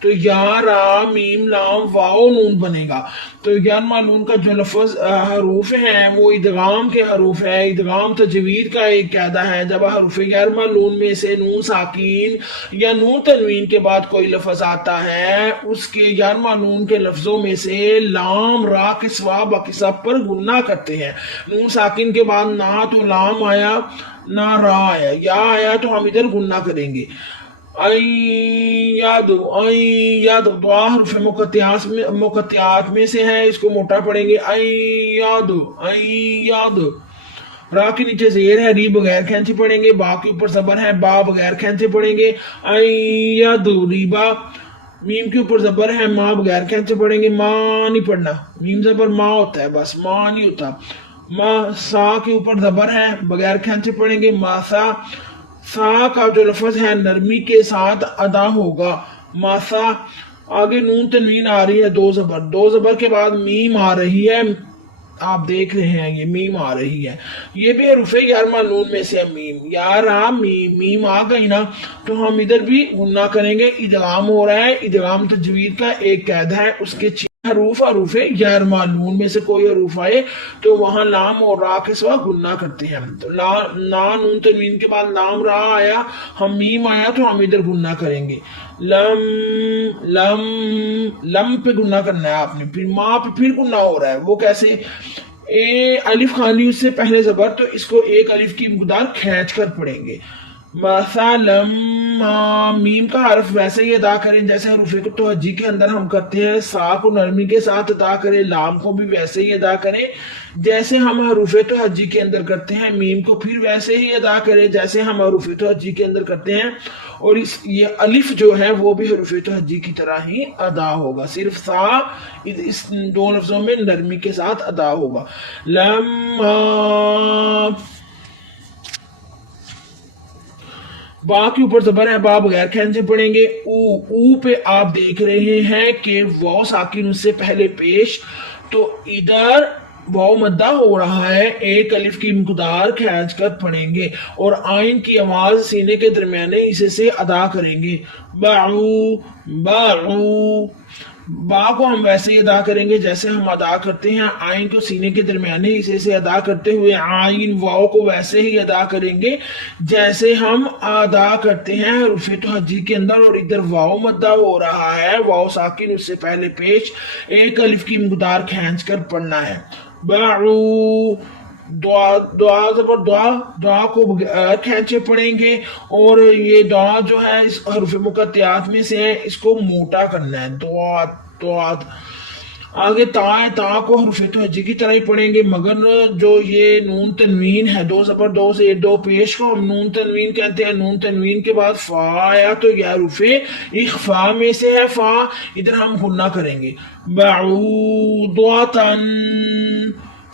تو یا را میم لام واو نون بنے گا. تو غیر معلوم کا جو لفظ حروف ہیں وہ ادغام کے حروف ہے. ادغام تجوید کا ایک قاعدہ ہے. جب حروف غیر معلوم میں سے نون ساکین یا نون تنوین کے بعد کوئی لفظ آتا ہے اس کے غیر معلوم کے لفظوں میں سے لام را کے سوا باقی سب پر گننا کرتے ہیں. نون ساکین کے بعد نہ تو لام آیا نہ را آیا، یا آیا تو ہم ادھر گننا کریں گے. یاد دعا حروف مقطعات میں سے ہے، اس کو موٹا پڑھیں گے. یاد را کے نیچے زیر ہے، ری بغیر کھینچے پڑھیں گے. با کے اوپر زبر ہے، با بغیر کھینچے پڑھیں گے. یاد ریبا. میم کے اوپر زبر ہے، ماں بغیر کھینچے پڑھیں گے. ماں نہیں پڑھنا، میم زبر ماں ہوتا ہے، بس ماں نہیں ہوتا. ماں. سا کے اوپر زبر ہے، بغیر کھینچے پڑھیں گے. ماسا. سا کا جو لفظ ہے نرمی کے ساتھ ادا ہوگا. ماسا. آگے نون تنوین آ رہی ہے، دو زبر کے بعد میم آ رہی ہے. آپ دیکھ رہے ہیں یہ میم آ رہی ہے، یہ بھی حروف غیر معلوم میں سے میم. یا را میم آ گئی نا تو ہم ادھر بھی گننا کریں گے. ادغام ہو رہا ہے. ادغام تجوید کا ایک قاعدہ ہے، اس کے حروف غیر معلوم میں سے کوئی حروف آئے تو وہاں لام اور را کے سوا گننا کرتے ہیں. تو نون تنوین کے بعد لام را آیا، ہم میم آیا تو ہم ادھر گننا کریں گے. لم پہ گننا کرنا ہے آپ نے، پھر ماں پہ پھر گننا ہو رہا ہے. وہ کیسے؟ الف خالی اس سے پہلے زبر، تو اس کو ایک الف کی مقدار کھینچ کر پڑھیں گے. میم کا حرف ویسے ہی ادا کریں جیسے حروف توجیہ کے اندر ہم کرتے ہیں. سا کو نرمی کے ساتھ ادا کریں. لام کو بھی ویسے ہی ادا کریں جیسے ہم حروف توجیہ کے اندر کرتے ہیں. میم کو پھر ویسے ہی ادا کریں جیسے ہم حروف توجیہ کے اندر کرتے ہیں. اور یہ الف جو ہے وہ بھی حروف توجیہ کی طرح ہی ادا ہوگا، صرف سا اس دو لفظوں میں نرمی کے ساتھ ادا ہوگا. با کے اوپر زبر ہے، با بغیر کھینچے پڑھیں گے. او پہ آپ دیکھ رہے ہیں کہ واو ساکن اس سے پہلے پیش، تو ادھر واو مدہ ہو رہا ہے، ایک الف کی مقدار کھینچ کر پڑھیں گے اور آئین کی آواز سینے کے درمیانے حصے سے ادا کریں گے. باعو. با کو ہم ویسے ہی ادا کریں گے جیسے ہم ادا کرتے ہیں. آئین کو سینے کے درمیانے حصے سے ادا کرتے ہوئے آئین واو کو ویسے ہی ادا کریں گے جیسے ہم ادا کرتے ہیں حروف توجیہ کے اندر. اور ادھر واو مدہ ہو رہا ہے، واو ساکن اس سے پہلے پیش، ایک الف کی مقدار کھینچ کر پڑھنا ہے. باعو. دعا زبر دعا کو کھینچے پڑھیں گے اور یہ دعا جو ہے اس حروف مقطعات میں سے ہے، اس کو موٹا کرنا ہے. دعا. آگے تا ہے، تا کو حروف توجیہ کی طرح ہی پڑھیں گے، مگر جو یہ نون تنوین ہے، دو زبر دو سے دو پیش کو ہم نون تنوین کہتے ہیں. نون تنوین کے بعد فا آیا تو یہ حروف اخفا میں سے ہے فا، ادھر ہم گننا کریں گے. بعودۃ.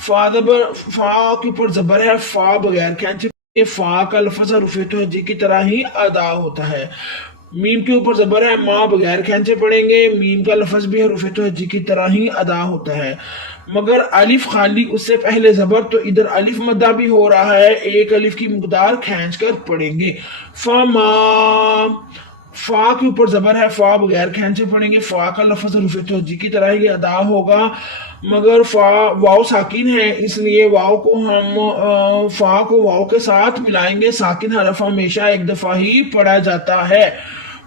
فا کے اوپر زبر ہے، فا بغیر کھینچے. فا کا لفظ حروف توجیہ کی طرح ہی ادا ہوتا ہے. میم کے اوپر زبر ہے، ماں بغیر کھینچے پڑھیں گے. میم کا لفظ بھی حروف توجیہ کی طرح ہی ادا ہوتا ہے، مگر الف خالی اس سے پہلے زبر، تو ادھر الف مدہ بھی ہو رہا ہے، ایک الف کی مقدار کھینچ کر پڑھیں گے. فما. فا کے اوپر زبر ہے، فا بغیر کھینچے پڑھیں گے. فا کا لفظ حروف توجیہ کی طرح ہی ادا ہوگا، مگر واو ساکن ہے اس لیے واو کو ہم فا کو واو کے ساتھ ملائیں گے. ساکن حرف ہمیشہ ایک دفعہ ہی پڑھا جاتا ہے.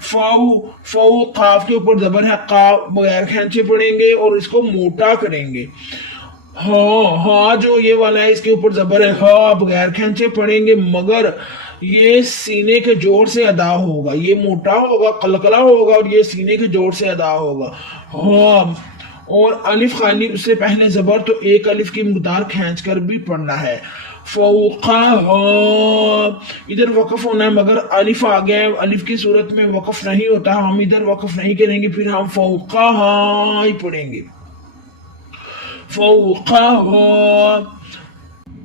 فو. قاف کے اوپر زبر ہے، قاف بغیر کھینچے پڑھیں گے اور اس کو موٹا کریں گے. ہاں جو یہ والا ہے اس کے اوپر زبر ہے، ہاں بغیر کھینچے پڑھیں گے، مگر یہ سینے کے جوڑ سے ادا ہوگا. یہ موٹا ہوگا، قلقلہ ہوگا اور یہ سینے کے جوڑ سے ادا ہوگا. ہاں. اور الف خالی اس سے پہلے زبر، تو ایک الف کی مقدار کھینچ کر بھی پڑھنا ہے. فوقہا. ادھر وقف ہونا ہے، مگر الف آ گیا ہے، الف کی صورت میں وقف نہیں ہوتا، ہم ادھر وقف نہیں کریں گے، پھر ہم فوقہا ہی پڑھیں گے. فوقہا.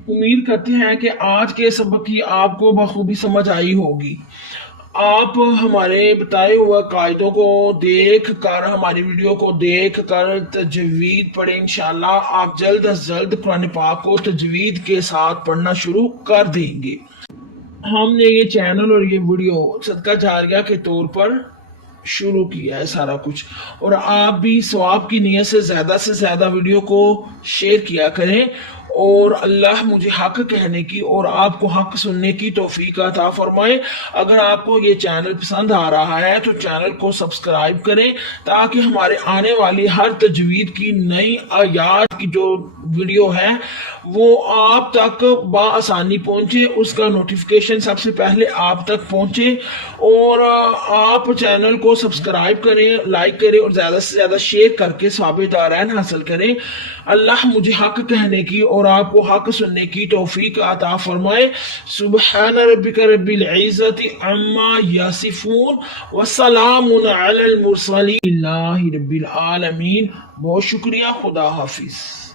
امید کرتے ہیں کہ آج کے سبق کی آپ کو بخوبی سمجھ آئی ہوگی. آپ ہمارے بتائے ہوئے قاعدوں کو دیکھ کر، ہماری ویڈیو کو دیکھ کر تجوید پڑھیں. انشاءاللہ آپ جلد از جلد قرآن پاک کو تجوید کے ساتھ پڑھنا شروع کر دیں گے. ہم نے یہ چینل اور یہ ویڈیو صدقہ جاریہ کے طور پر شروع کیا ہے سارا کچھ. اور آپ بھی ثواب کی نیت سے زیادہ ویڈیو کو شیئر کیا کریں اور اللہ مجھے حق کہنے کی اور آپ کو حق سننے کی توفیق عطا فرمائے. اگر آپ کو یہ چینل پسند آ رہا ہے تو چینل کو سبسکرائب کریں تاکہ ہمارے آنے والی ہر تجوید کی نئی آیات کی جو ویڈیو ہے وہ آپ تک بآسانی پہنچے، اس کا نوٹیفیکیشن سب سے پہلے آپ تک پہنچے. اور آپ چینل کو سبسکرائب کریں، لائک کریں اور زیادہ سے زیادہ شیئر کر کے ثواب دارین حاصل کریں. اللہ مجھے حق کہنے کی اور آپ کو حق سننے کی توفیق عطا فرمائے. سبحان ربک رب العزت عما یصفون وسلام علی المرسلین، اللہ رب العالمین. بہت شکریہ. خدا حافظ.